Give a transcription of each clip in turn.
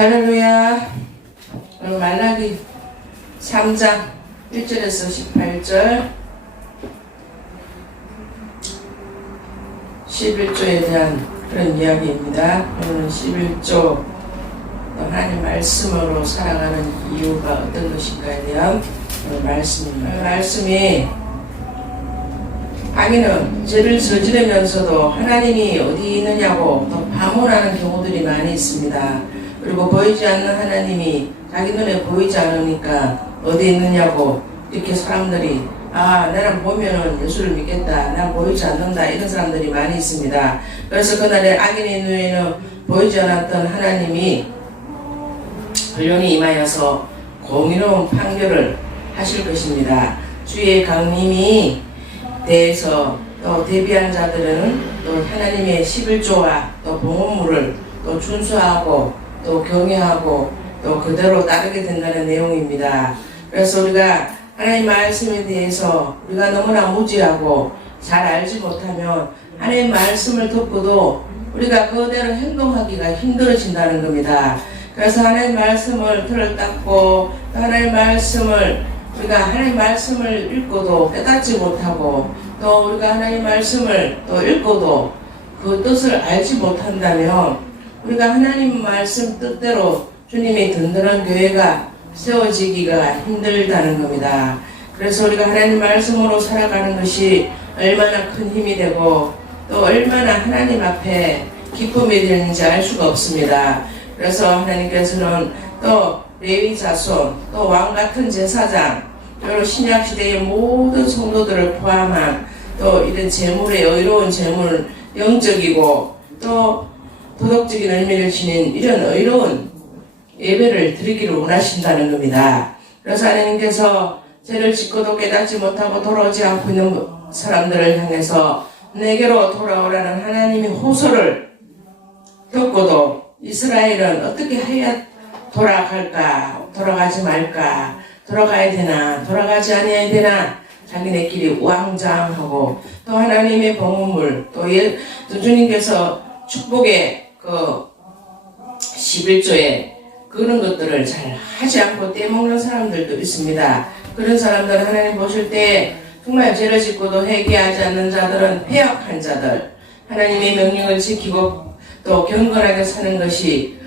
할렐루야. 오늘 말라기 3장 1절에서 18절 11조에 대한 그런 이야기입니다. 오늘은 11조 하나님 말씀으로 살아가는 이유가 어떤 것인가에 대한 말씀입니다. 말씀이 자기는 죄를 저지르면서도 하나님이 어디 있느냐고 또 반문하는 경우들이 많이 있습니다. 그리고 보이지 않는 하나님이 자기 눈에 보이지 않으니까 어디 있느냐고 이렇게 사람들이 나는 보면은 예수를 믿겠다, 난 보이지 않는다, 이런 사람들이 많이 있습니다. 그래서 그날에 악인의 눈에는 보이지 않았던 하나님이 훈련이 임하여서 공의로운 판결을 하실 것입니다. 주의 강림이 대해서 또 대비한 자들은 또 하나님의 11조와 또 봉헌물을 또 준수하고 또 경외하고 또 그대로 따르게 된다는 내용입니다. 그래서 우리가 하나님 말씀에 대해서 우리가 너무나 무지하고 잘 알지 못하면 하나님 말씀을 듣고도 우리가 그대로 행동하기가 힘들어진다는 겁니다. 그래서 하나님 말씀을 들었다고 하나님 말씀을 우리가 하나님 말씀을 읽고도 깨닫지 못하고 또 우리가 하나님 말씀을 또 읽고도 그 뜻을 알지 못한다면 우리가 하나님 말씀 뜻대로 주님의 든든한 교회가 세워지기가 힘들다는 겁니다. 그래서 우리가 하나님 말씀으로 살아가는 것이 얼마나 큰 힘이 되고 또 얼마나 하나님 앞에 기쁨이 되는지 알 수가 없습니다. 그래서 하나님께서는 또 레위 자손, 또 왕같은 제사장, 여러 신약시대의 모든 성도들을 포함한 또 이런 재물의 의로운 재물, 영적이고 또 도덕적인 의미를 지닌 이런 의로운 예배를 드리기를 원하신다는 겁니다. 그래서 하나님께서 죄를 짓고도 깨닫지 못하고 돌아오지 않고 있는 사람들을 향해서 내게로 돌아오라는 하나님의 호소를 듣고도 이스라엘은 어떻게 해야 돌아갈까, 돌아가지 말까, 돌아가야 되나, 돌아가지 아니해야 되나, 자기네끼리 우왕좌왕하고 또 하나님의 봉헌물, 또 주님께서 축복의 그 11조에 그런 것들을 잘 하지 않고 떼먹는 사람들도 있습니다. 그런 사람들은 하나님 보실 때 정말 죄를 짓고도 회개하지 않는 자들은 패역한 자들, 하나님의 명령을 지키고 또 경건하게 사는 것이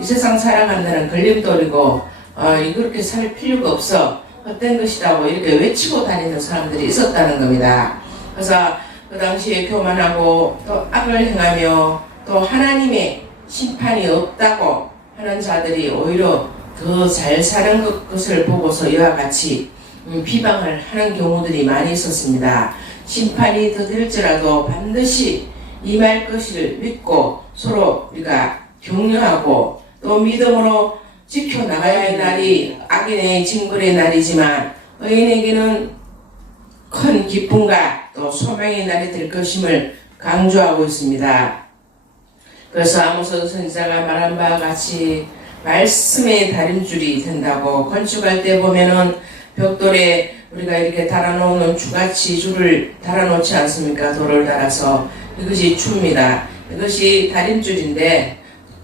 이 세상 살아간다는 걸림돌이고 그렇게 살 필요가 없어, 헛된 것이라고 이렇게 외치고 다니는 사람들이 있었다는 겁니다. 그래서 그 당시에 교만하고 또 악을 행하며 또 하나님의 심판이 없다고 하는 자들이 오히려 더 잘 사는 것을 보고서 이와 같이 비방을 하는 경우들이 많이 있었습니다. 심판이 더 될지라도 반드시 임할 것을 믿고 서로 우리가 격려하고 또 믿음으로 지켜나가야 할 날이 악인의 징벌의 날이지만 의인에게는 큰 기쁨과 또 소명의 날이 될 것임을 강조하고 있습니다. 그래서 아모스 선지자가 말한 바와 같이 말씀의 다림줄이 된다고, 건축할 때 보면은 벽돌에 우리가 이렇게 달아놓는 주같이 줄을 달아놓지 않습니까? 돌을 달아서. 이것이 줍니다. 이것이 다림줄인데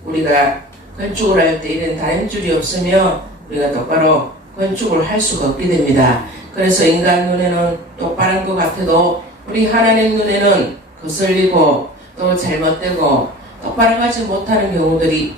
우리가 건축을 할 때 이런 다림줄이 없으면 우리가 똑바로 건축을 할 수가 없게 됩니다. 그래서 인간 눈에는 똑바른 것 같아도 우리 하나님 눈에는 거슬리고 또 잘못되고 똑바로 가지 못하는 경우들이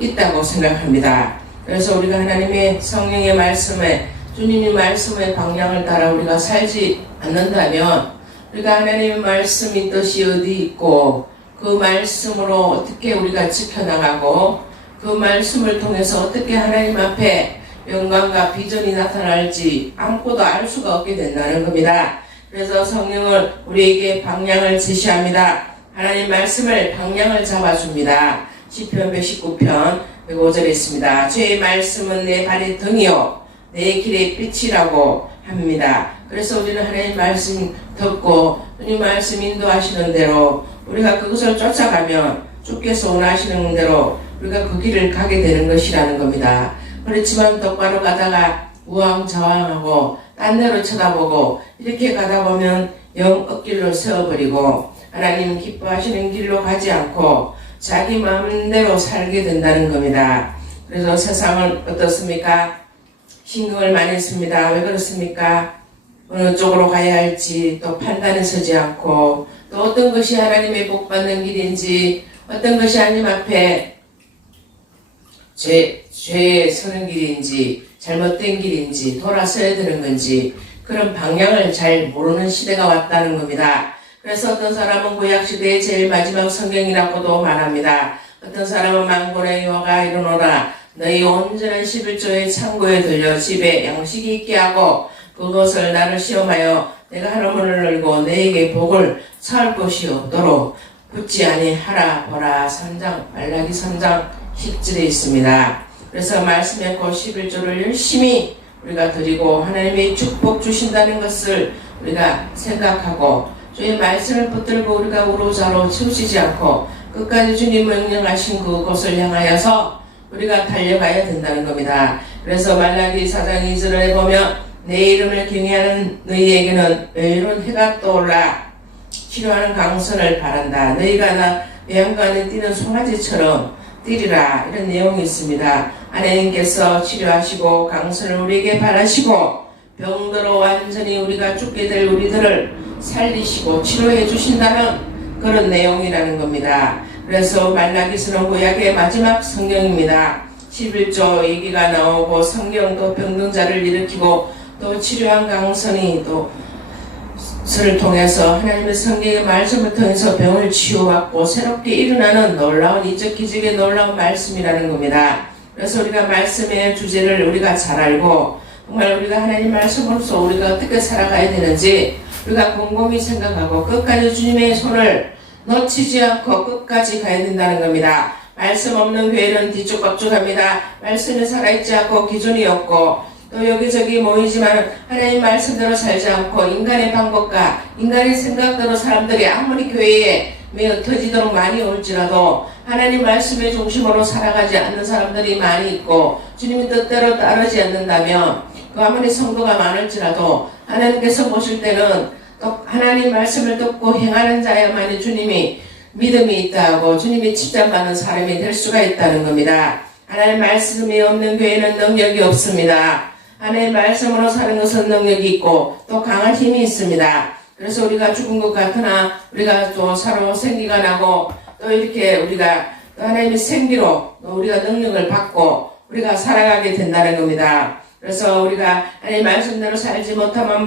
있다고 생각합니다. 그래서 우리가 하나님의 성령의 말씀에, 주님의 말씀의 방향을 따라 우리가 살지 않는다면 우리가 하나님의 말씀이 뜻이 어디 있고 그 말씀으로 어떻게 우리가 지켜나가고 그 말씀을 통해서 어떻게 하나님 앞에 영광과 비전이 나타날지 아무것도 알 수가 없게 된다는 겁니다. 그래서 성령은 우리에게 방향을 제시합니다. 하나님 말씀을 방향을 잡아줍니다. 시편 119편 105절에 있습니다. 주의 말씀은 내 발의 등이요 내 길의 빛이라고 합니다. 그래서 우리는 하나님 말씀 듣고 주님 말씀 인도하시는 대로 우리가 그것을 쫓아가면 주께서 원하시는 대로 우리가 그 길을 가게 되는 것이라는 겁니다. 그렇지만 똑바로 가다가 우왕좌왕하고 딴 데로 쳐다보고 이렇게 가다 보면 영 엇길로 세워버리고 하나님 기뻐하시는 길로 가지 않고 자기 마음대로 살게 된다는 겁니다. 그래서 세상은 어떻습니까? 신경을 많이 씁니다. 왜 그렇습니까? 어느 쪽으로 가야 할지 또 판단에 서지 않고, 또 어떤 것이 하나님의 복 받는 길인지, 어떤 것이 하나님 앞에 죄에 서는 길인지, 잘못된 길인지, 돌아서야 되는 건지, 그런 방향을 잘 모르는 시대가 왔다는 겁니다. 그래서 어떤 사람은 구약시대의 제일 마지막 성경이라고도 말합니다. 어떤 사람은 만군의 여호와가 이르노라, 너희 온전한 11조의 창고에 들려 집에 양식이 있게 하고, 그것을 나를 시험하여 내가 하는 문을 열고 너에게 복을 쌓을 것이 없도록 붙지 아니하라. 보라. 3장 말라기 3장 10절에 있습니다. 그래서 말씀의 그 11조를 열심히 우리가 드리고 하나님의 축복 주신다는 것을 우리가 생각하고, 주의 말씀을 붙들고 우리가 우로좌로 치우치지 않고 끝까지 주님 명령하신 그곳을 향하여서 우리가 달려가야 된다는 겁니다. 그래서 말라기 4장 2절에 보면 내 이름을 경외하는 너희에게는 여유로운 해가 떠올라 치료하는 강선을 바란다. 너희가 나 외양간에 뛰는 송아지처럼 뛰리라. 이런 내용이 있습니다. 하나님께서 치료하시고 강선을 우리에게 바라시고 병들어 완전히 우리가 죽게 될 우리들을 살리시고 치료해 주신다는 그런 내용이라는 겁니다. 그래서 말라기서는 구약의 마지막 성경입니다. 11조 얘기가 나오고 성경도 병든자를 일으키고 또 치료한 강선이 또 를 통해서 하나님의 성경의 말씀을 통해서 병을 치유받고 새롭게 일어나는 놀라운 이적 기적의 놀라운 말씀이라는 겁니다. 그래서 우리가 말씀의 주제를 우리가 잘 알고 정말 우리가 하나님 말씀으로서 우리가 어떻게 살아가야 되는지 우리가 곰곰이 생각하고 끝까지 주님의 손을 놓치지 않고 끝까지 가야 된다는 겁니다. 말씀 없는 교회는 뒤죽박죽합니다. 말씀이 살아있지 않고 기준이 없고 또 여기저기 모이지만 하나님 말씀대로 살지 않고 인간의 방법과 인간의 생각대로 사람들이 아무리 교회에 터지도록 많이 올지라도 하나님 말씀의 중심으로 살아가지 않는 사람들이 많이 있고 주님의 뜻대로 따르지 않는다면 그 아무리 성도가 많을지라도 하나님께서 보실 때는 또 하나님 말씀을 듣고 행하는 자야만이 주님이 믿음이 있다고 주님이 칭찬받는 사람이 될 수가 있다는 겁니다. 하나님 말씀이 없는 교회는 능력이 없습니다. 하나님 말씀으로 사는 것은 능력이 있고 또 강한 힘이 있습니다. 그래서 우리가 죽은 것 같으나 우리가 또 살아 생기가 나고 또 이렇게 우리가 또 하나님의 생기로 또 우리가 능력을 받고 우리가 살아가게 된다는 겁니다. 그래서 우리가 하나님 말씀대로 살지 못하면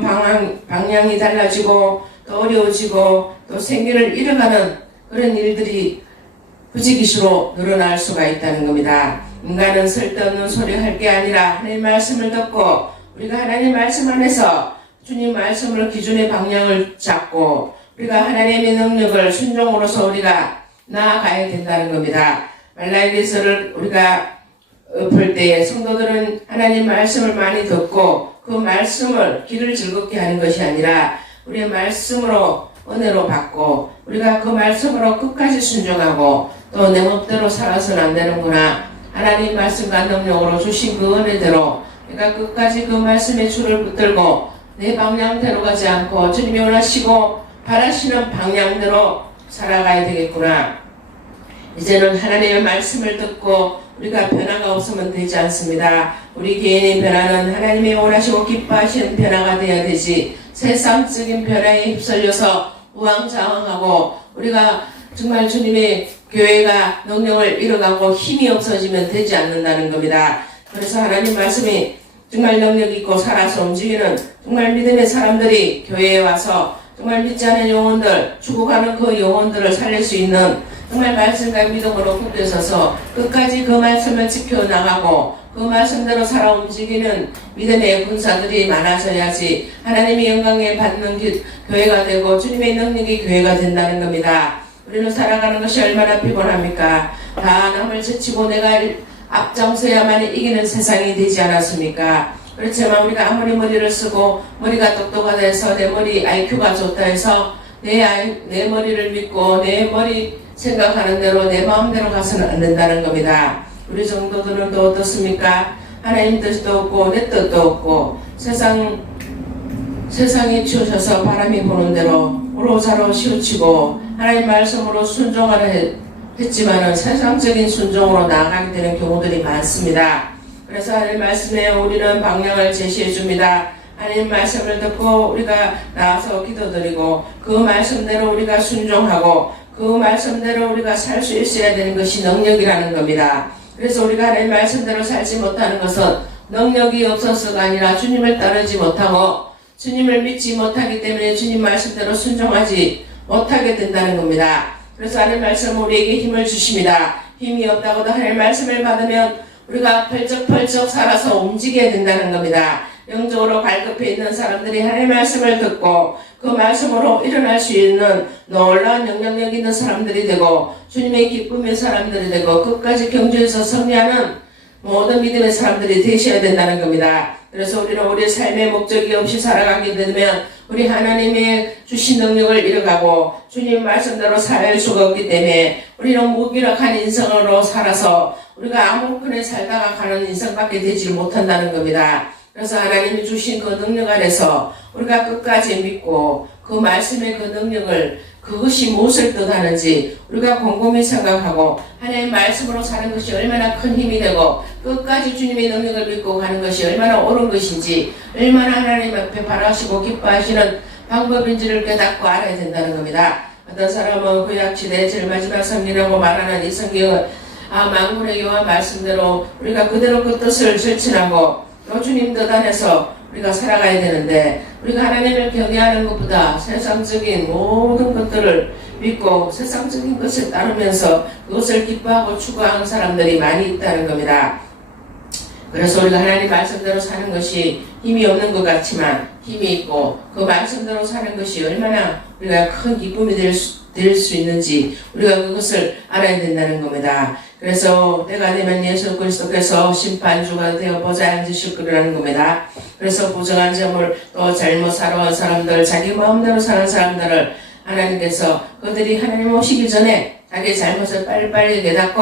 방향이 달라지고 또 어려워지고 또 생기를 잃어가는 그런 일들이 부지기수로 늘어날 수가 있다는 겁니다. 인간은 쓸데없는 소리 할 게 아니라 하나님 말씀을 듣고 우리가 하나님 말씀 안에서 주님 말씀을 기준의 방향을 잡고 우리가 하나님의 능력을 순종으로서 우리가 나아가야 된다는 겁니다. 말라기서를 우리가 볼 때에 성도들은 하나님 말씀을 많이 듣고 그 말씀을 귀를 즐겁게 하는 것이 아니라 우리의 말씀으로 은혜로 받고 우리가 그 말씀으로 끝까지 순종하고 또 내 멋대로 살아서는 안 되는구나. 하나님 말씀과 능력으로 주신 그 은혜대로 내가 끝까지 그 말씀의 줄을 붙들고 내 방향대로 가지 않고 주님이 원하시고 바라시는 방향대로 살아가야 되겠구나. 이제는 하나님의 말씀을 듣고 우리가 변화가 없으면 되지 않습니다. 우리 개인의 변화는 하나님이 원하시고 기뻐하시는 변화가 되어야 되지 세상적인 변화에 휩쓸려서 우왕좌왕하고 우리가 정말 주님의 교회가 능력을 잃어가고 힘이 없어지면 되지 않는다는 겁니다. 그래서 하나님 말씀이 정말 능력 있고 살아서 움직이는 정말 믿음의 사람들이 교회에 와서 정말 믿지 않은 영혼들, 죽어가는 그 영혼들을 살릴 수 있는 정말 말씀과 믿음으로 굳게 서서 끝까지 그 말씀을 지켜나가고 그 말씀대로 살아 움직이는 믿음의 군사들이 많아져야지 하나님의 영광에 받는 교회가 되고 주님의 능력이 교회가 된다는 겁니다. 우리는 살아가는 것이 얼마나 피곤합니까? 다 남을 제치고 내가 앞장서야만 이기는 세상이 되지 않았습니까? 그렇지만 우리가 아무리 머리를 쓰고 머리가 똑똑하다 해서 내 머리 IQ가 좋다 해서 내 머리를 믿고 내 머리 생각하는 대로 내 마음대로 가서는 안 된다는 겁니다. 우리 정도들은 또 어떻습니까? 하나님 뜻도 없고 내 뜻도 없고 세상에 치우쳐서 바람이 부는 대로 우로사로 치우치고 하나님 말씀으로 순종하는 했지만은 세상적인 순종으로 나아가게 되는 경우들이 많습니다. 그래서 하나님 말씀에 우리는 방향을 제시해 줍니다. 하나님 말씀을 듣고 우리가 나와서 기도드리고 그 말씀대로 우리가 순종하고 그 말씀대로 우리가 살 수 있어야 되는 것이 능력이라는 겁니다. 그래서 우리가 하나님 말씀대로 살지 못하는 것은 능력이 없어서가 아니라 주님을 따르지 못하고 주님을 믿지 못하기 때문에 주님 말씀대로 순종하지 못하게 된다는 겁니다. 그래서 하나님 말씀은 우리에게 힘을 주십니다. 힘이 없다고도 하나님 말씀을 받으면 우리가 펄쩍펄쩍 살아서 움직여야 된다는 겁니다. 영적으로 갈급해 있는 사람들이 하나님의 말씀을 듣고 그 말씀으로 일어날 수 있는 놀라운 영향력 있는 사람들이 되고 주님의 기쁨의 사람들이 되고 끝까지 경주에서 승리하는 모든 믿음의 사람들이 되셔야 된다는 겁니다. 그래서 우리는 우리 삶의 목적이 없이 살아가게 되면 우리 하나님의 주신 능력을 잃어가고 주님 말씀대로 살 수가 없기 때문에 우리는 무기력한 인생으로 살아서 우리가 아무렇게나 살다가 가는 인생밖에 되지 못한다는 겁니다. 그래서 하나님이 주신 그 능력 안에서 우리가 끝까지 믿고 그 말씀의 그 능력을 그것이 무엇을 뜻하는지 우리가 곰곰이 생각하고 하나님의 말씀으로 사는 것이 얼마나 큰 힘이 되고 끝까지 주님의 능력을 믿고 가는 것이 얼마나 옳은 것인지 얼마나 하나님 앞에 바라시고 기뻐하시는 방법인지를 깨닫고 알아야 된다는 겁니다. 어떤 사람은 구약시대 제일 마지막 성경이라고 말하는 이 성경은 만군의 여호와 말씀대로 우리가 그대로 그 뜻을 실천하고 또 주님 뜻 안에서 우리가 살아가야 되는데 우리가 하나님을 경외하는 것보다 세상적인 모든 것들을 믿고 세상적인 것을 따르면서 그것을 기뻐하고 추구하는 사람들이 많이 있다는 겁니다. 그래서 우리가 하나님 말씀대로 사는 것이 힘이 없는 것 같지만 힘이 있고 그 말씀대로 사는 것이 얼마나 우리가 큰 기쁨이 될 수 있는지 우리가 그것을 알아야 된다는 겁니다. 그래서 때가 되면 예수 그리스도께서 심판주가 되어 보좌에 앉으실 거라는 겁니다. 그래서 부정한 점을 또 잘못 살아온 사람들, 자기 마음대로 사는 사람들을 하나님께서 그들이 하나님 오시기 전에 자기 잘못을 빨리빨리 깨닫고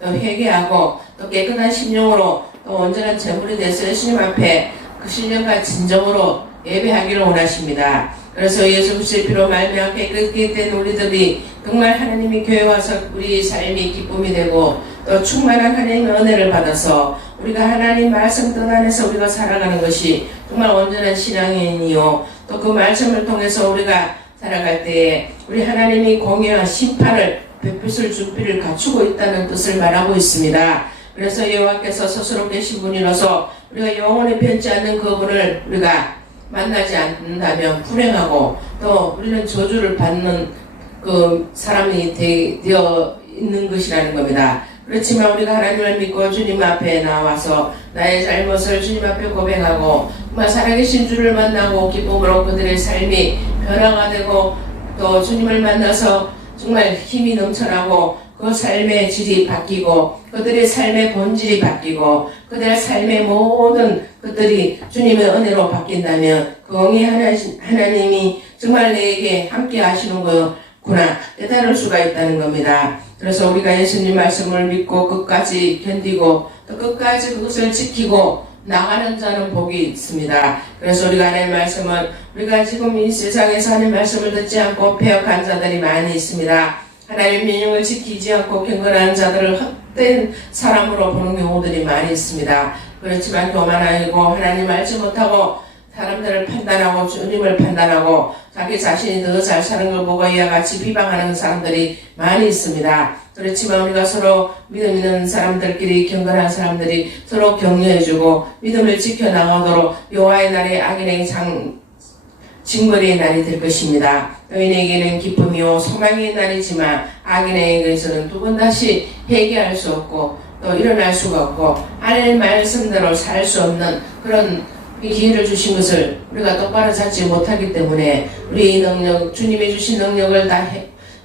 또 회개하고 또 깨끗한 심령으로 또 온전한 제물이 돼서 예수님 앞에 그 신령과 진정으로 예배하기를 원하십니다. 그래서 예수 그리스도의 피로 말미암아 깨끗게 된 우리들이 정말 하나님이 교회 와서 우리 삶이 기쁨이 되고 또 충만한 하나님의 은혜를 받아서 우리가 하나님 말씀 뜻 안에서 우리가 살아가는 것이 정말 온전한 신앙인이요 또 그 말씀을 통해서 우리가 살아갈 때에 우리 하나님이 공의와 심판을 베푸실 준비를 갖추고 있다는 뜻을 말하고 있습니다. 그래서 여호와께서 스스로 계신 분이라서 우리가 영원히 변치 않는 그분을 우리가 만나지 않는다면 불행하고 또 우리는 저주를 받는 그 사람이 되어 있는 것이라는 겁니다. 그렇지만 우리가 하나님을 믿고 주님 앞에 나와서 나의 잘못을 주님 앞에 고백하고 정말 살아계신 주를 만나고 기쁨으로 그들의 삶이 변화가 되고 또 주님을 만나서 정말 힘이 넘쳐나고 그 삶의 질이 바뀌고 그들의 삶의 본질이 바뀌고 그들의 삶의 모든 것들이 주님의 은혜로 바뀐다면 공의 하나님이 정말 내게 함께 하시는 거구나 깨달을 수가 있다는 겁니다. 그래서 우리가 예수님 말씀을 믿고 끝까지 견디고 또 끝까지 그것을 지키고 나가는 자는 복이 있습니다. 그래서 우리가 하나님 말씀은 우리가 지금 이 세상에서 하나님 말씀을 듣지 않고 폐역한 자들이 많이 있습니다. 하나님 명령을 지키지 않고 경건한 자들을 헛된 사람으로 보는 경우들이 많이 있습니다. 그렇지만 교만 아니고 하나님 알지 못하고 사람들을 판단하고 주님을 판단하고 자기 자신이 더 잘 사는 걸 보고 이와 같이 비방하는 사람들이 많이 있습니다. 그렇지만 우리가 서로 믿음 있는 사람들끼리 경건한 사람들이 서로 격려해주고 믿음을 지켜나가도록 여호와의 날에 악인의 징벌의 날이 될 것입니다. 의인에게는 기쁨이요 소망의 날이지만 악인에게서는 두 번 다시 회개할 수 없고 또 일어날 수가 없고 하나님 말씀대로 살 수 없는 그런 기회를 주신 것을 우리가 똑바로 찾지 못하기 때문에 우리 능력, 주님이 주신 능력을 다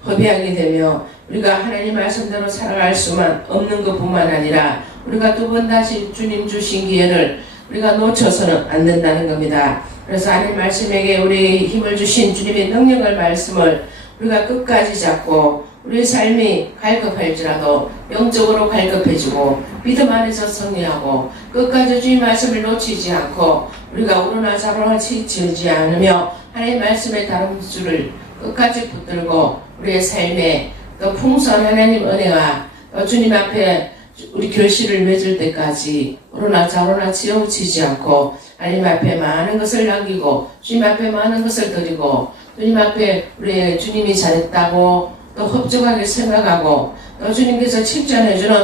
허비하게 되며 우리가 하나님 말씀대로 살아갈 수만 없는 것뿐만 아니라 우리가 두 번 다시 주님 주신 기회를 우리가 놓쳐서는 안 된다는 겁니다. 그래서 하나님 말씀에게 우리 힘을 주신 주님의 능력을 말씀을 우리가 끝까지 잡고 우리 삶이 갈급할지라도 영적으로 갈급해지고 믿음 안에서 승리하고 끝까지 주님 말씀을 놓치지 않고 우리가 우러나 좌로나 치지 않으며 하나님 말씀의 다름줄을 끝까지 붙들고 우리의 삶에 또 풍성한 하나님 은혜와 또 주님 앞에 우리 결실을 맺을 때까지 오로나 자로나 치우치지 않고 하나님 앞에 많은 것을 남기고 주님 앞에 많은 것을 드리고 주님 앞에 우리 주님이 잘했다고 또 흡족하게 생각하고 또 주님께서 칭찬해주는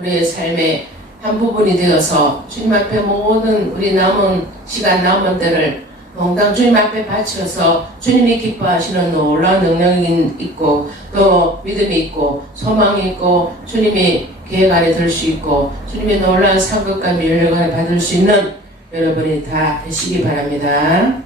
우리의 삶의 한 부분이 되어서 주님 앞에 모든 우리 남은 시간 남은 때를 농당 주님 앞에 바쳐서 주님이 기뻐하시는 놀라운 능력이 있고 또 믿음이 있고 소망이 있고 주님이 계획 안에 들 수 있고 주님의 놀라운 상급과 면류관을 받을 수 있는 여러분이 다 되시기 바랍니다.